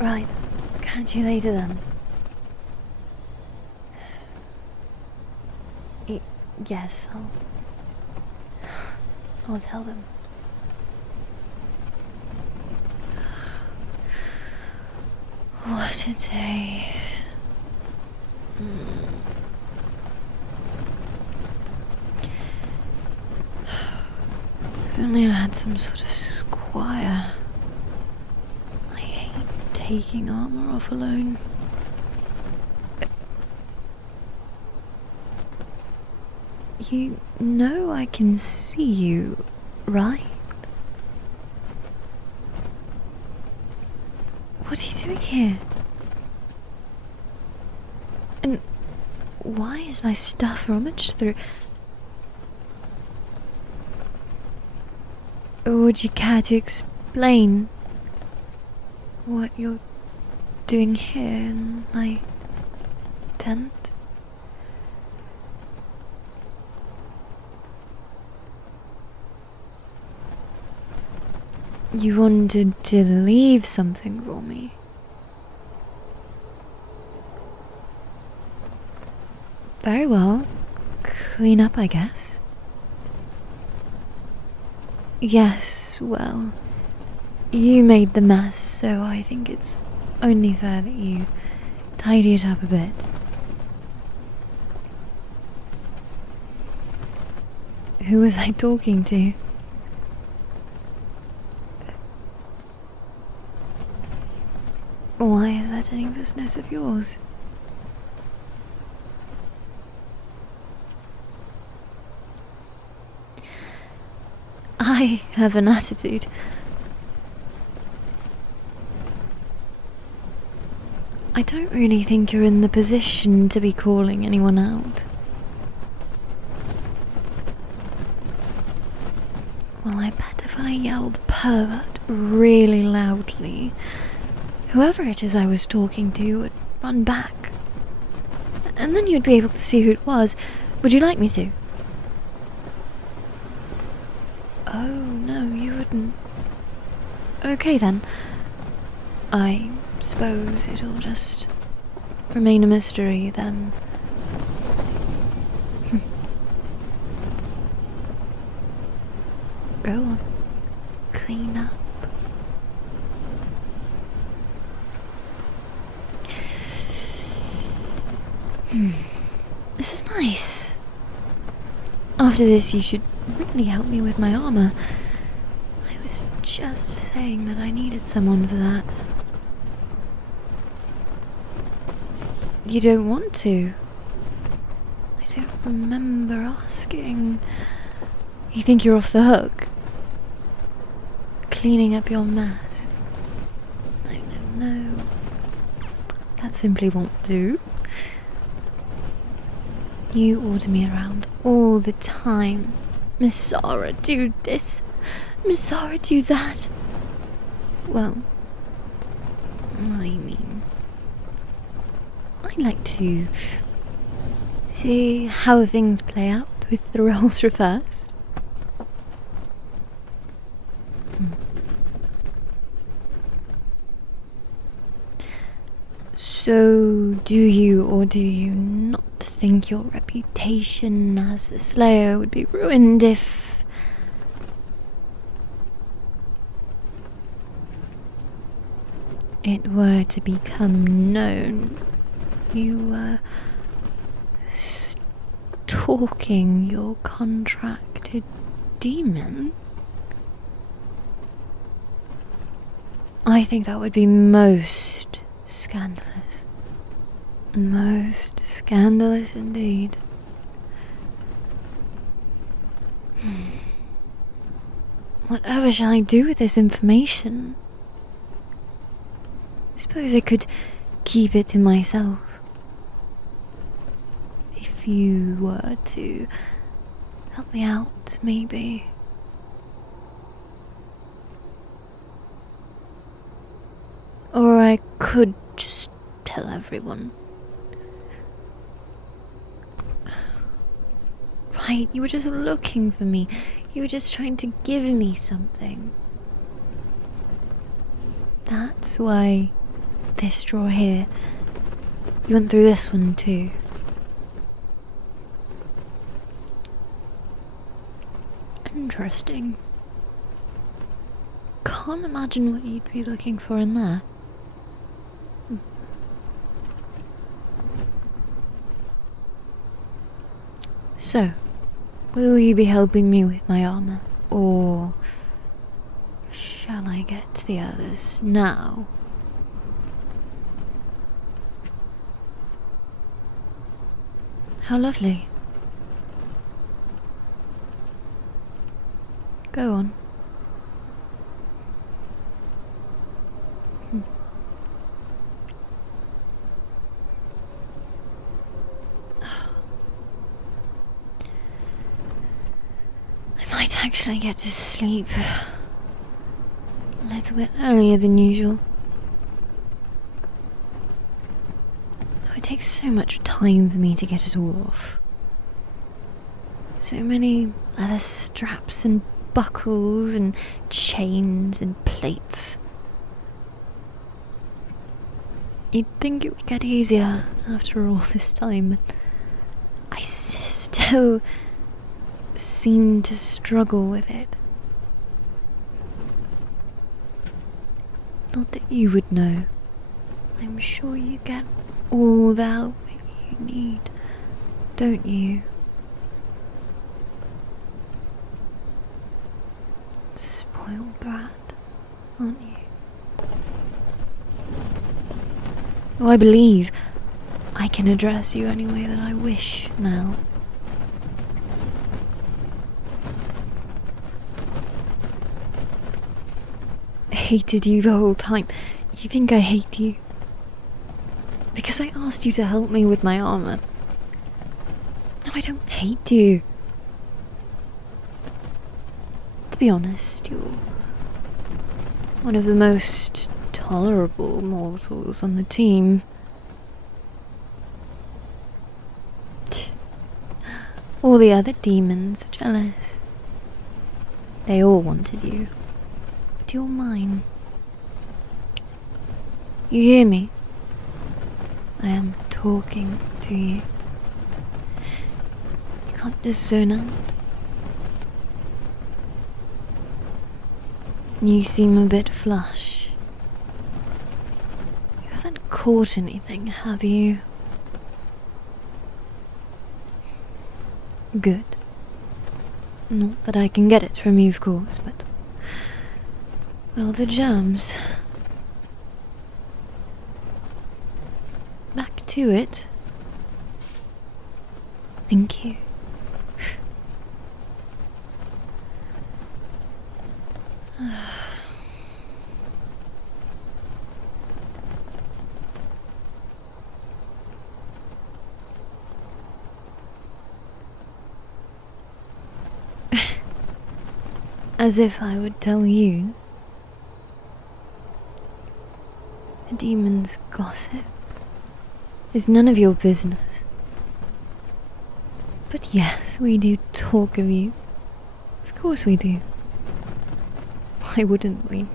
Right. Catch you later then. Yes, I'll tell them. What a day. If only I had some sort of squire. I hate taking armor off alone. You know I can see you, right? What are you doing here? And why is my stuff rummaged through? Would you care to explain what you're doing here in my tent? You wanted to leave something for me. Very well. Clean up, I guess. Yes, well, you made the mess, so I think it's only fair that you tidy it up a bit. Who was I talking to? Why is that any business of yours? I have an attitude. I don't really think you're in the position to be calling anyone out. Well, I bet if I yelled pervert really loudly, whoever it is I was talking to would run back. And then you'd be able to see who it was. Would you like me to? Oh, no, you wouldn't. Okay then. I suppose it'll just remain a mystery then. Go on. Clean up. This is nice. After this, you should really help me with my armor. I was just saying that I needed someone for that. You don't want to? I don't remember asking. You think you're off the hook? Cleaning up your mess? No. That simply won't do. You order me around all the time. Miss Sarah, do this. Miss Sarah, do that. Well, I mean, I like to see how things play out with the roles reversed. So, do you or do you not think your reputation as a slayer would be ruined if... it were to become known you were stalking your contracted demon? I think that would be most scandalous. Most scandalous indeed. Whatever shall I do with this information? I suppose I could keep it to myself. If you were to help me out, maybe. Or I could just tell everyone. Right, you were just looking for me. You were just trying to give me something. That's why this drawer here. You went through this one too. Interesting. Can't imagine what you'd be looking for in there. So, will you be helping me with my armor? Or shall I get to the others now? How lovely. Go on. I might actually get to sleep a little bit earlier than usual. It takes so much time for me to get it all off. So many leather straps and buckles and chains and plates. You'd think it would get easier after all this time, but I still seem to struggle with it. Not that you would know. I'm sure you get all the help that you need, don't you? Spoiled brat, aren't you? Oh, I believe I can address you any way that I wish now. I hated you the whole time. You think I hate you? Because I asked you to help me with my armor. No, I don't hate you. To be honest, you're one of the most tolerable mortals on the team. All the other demons are jealous. They all wanted you. But you're mine. You hear me? I am talking to you. You can't just zone out. You seem a bit flush. You haven't caught anything, have you? Good. Not that I can get it from you, of course, but... well, the germs. Back to it. Thank you. As if I would tell you. A demon's gossip is none of your business. But yes, we do talk of you. Of course we do. Why wouldn't we?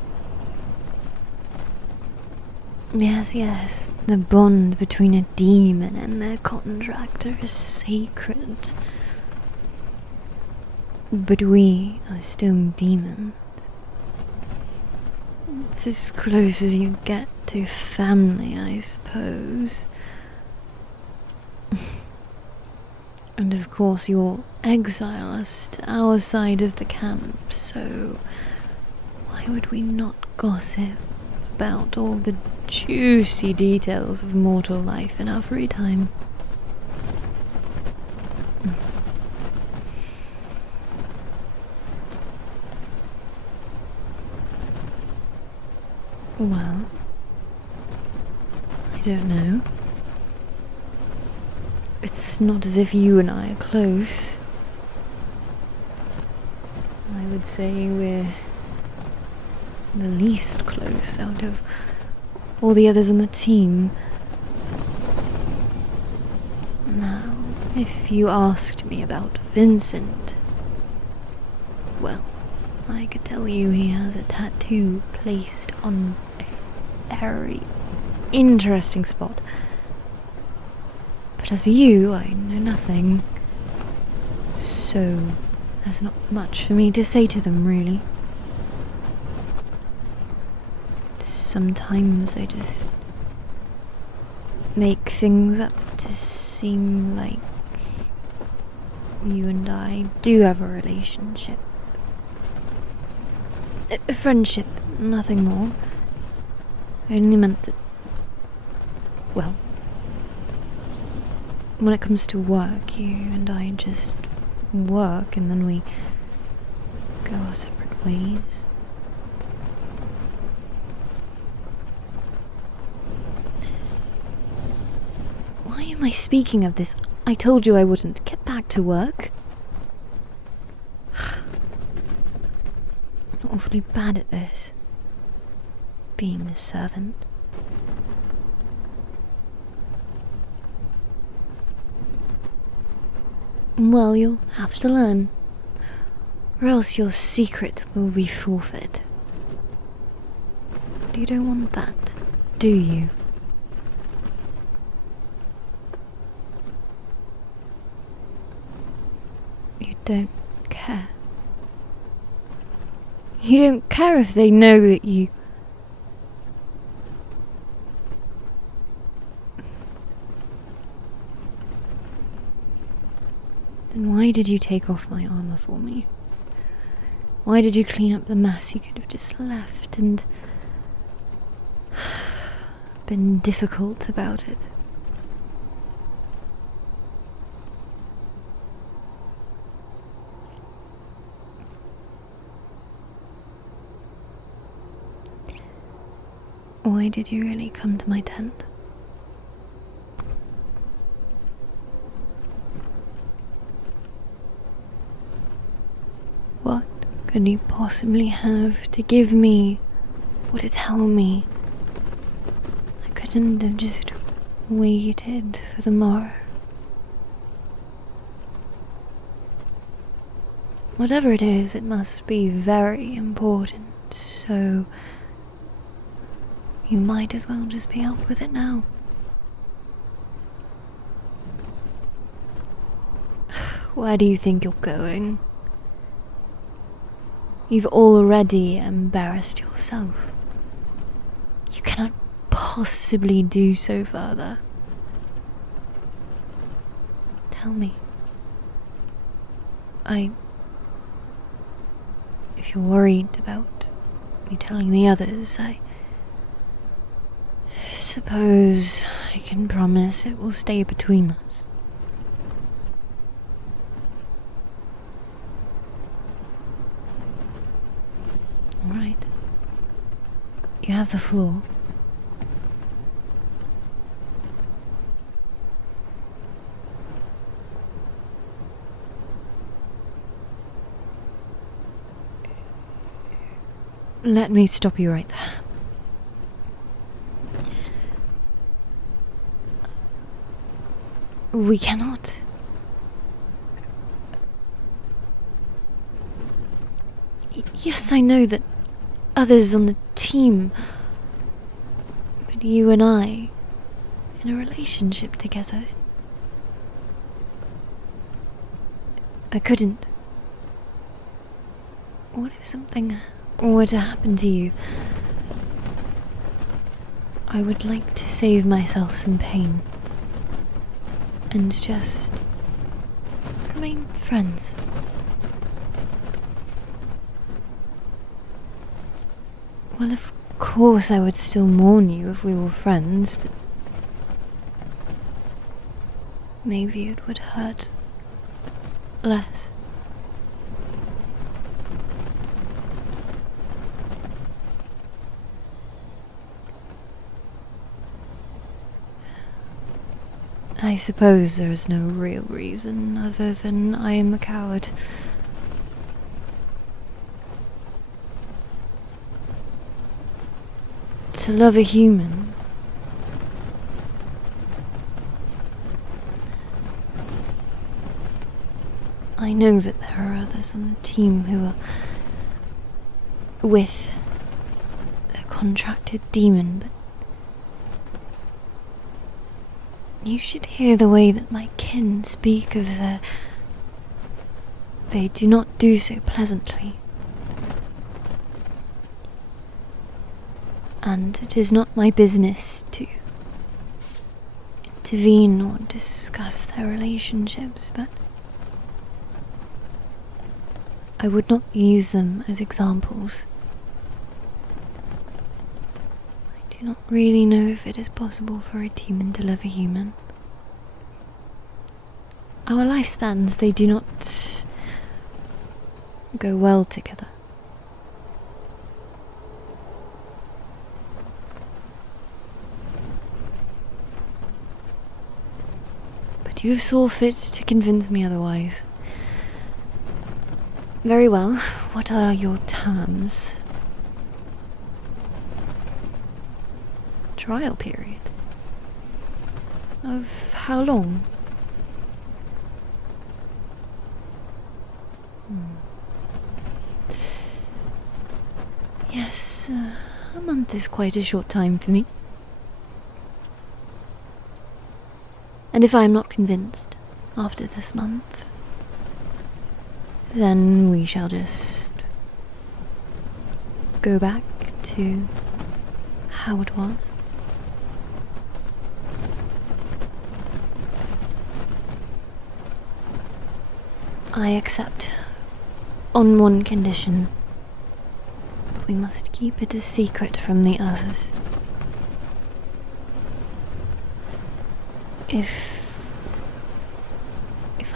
Yes, the bond between a demon and their contractor is sacred. But we are still demons. It's as close as you get to family, I suppose. And of course you'll exile us to our side of the camp, so why would we not gossip about all the juicy details of mortal life in our free time? Well, I don't know. It's not as if you and I are close. I would say we're the least close out of all the others on the team. Now, if you asked me about Vincent, well, I could tell you he has a tattoo placed on a very interesting spot. But as for you, I know nothing. So, there's not much for me to say to them, really. Sometimes I just make things up to seem like you and I do have a relationship. A friendship, nothing more. I only meant that, well, when it comes to work, you and I just work and then we go our separate ways. Why am I speaking of this? I told you I wouldn't. Get back to work. I'm awfully bad at this. Being a servant. Well, you'll have to learn. Or else your secret will be forfeit. But you don't want that, do you? You don't care. You don't care if they know that you... Then why did you take off my armor for me? Why did you clean up the mess? You could have just left and been difficult about it. Why did you really come to my tent? What could you possibly have to give me or to tell me? I couldn't have just waited for the morrow. Whatever it is, it must be very important, so you might as well just be out with it now. Where do you think you're going? You've already embarrassed yourself. You cannot possibly do so further. Tell me. If you're worried about me telling the others, I suppose I can promise it will stay between us. All right. You have the floor. Let me stop you right there. We cannot. Yes, I know that others on the team, but you and I, in a relationship together, I couldn't. What if something were to happen to you? I would like to save myself some pain and just remain friends. Well, of course I would still mourn you if we were friends, but maybe it would hurt less. I suppose there is no real reason other than I am a coward. To love a human, I know that there are others on the team who are with a contracted demon, but You should hear the way that my kin speak of their... They do not do so pleasantly. And it is not my business to intervene or discuss their relationships, but I would not use them as examples. I do not really know if it is possible for a demon to love a human. Our lifespans, they do not go well together. But you saw fit to convince me otherwise. Very well. What are your terms? Trial period? Of how long? Yes, a month is quite a short time for me. And if I am not convinced after this month, then we shall just go back to how it was. I accept, on one condition. We must keep it a secret from the others. If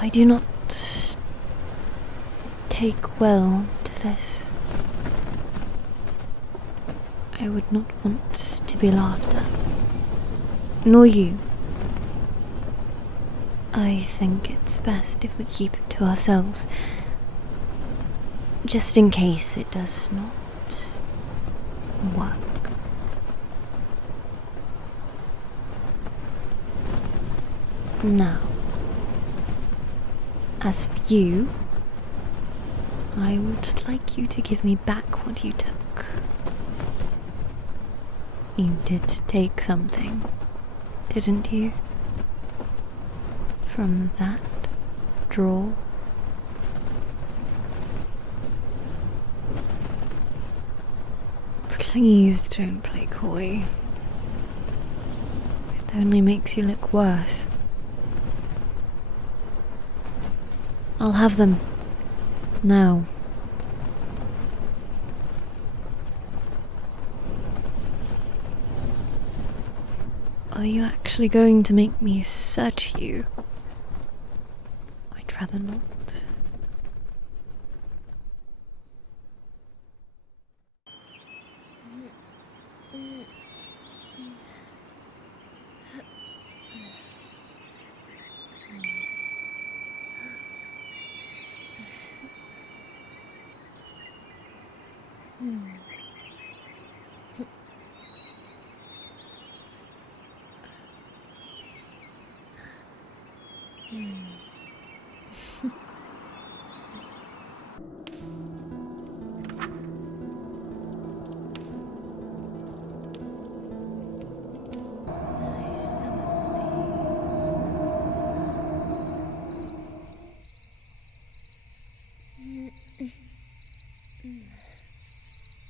I do not take well to this, I would not want to be laughed at. Nor you. I think it's best if we keep it to ourselves, just in case it does not work. Now, as for you, I would like you to give me back what you took. You did take something, didn't you? From that drawer? Please don't play coy. It only makes you look worse. I'll have them. Now. Are you actually going to make me search you? I'd rather not.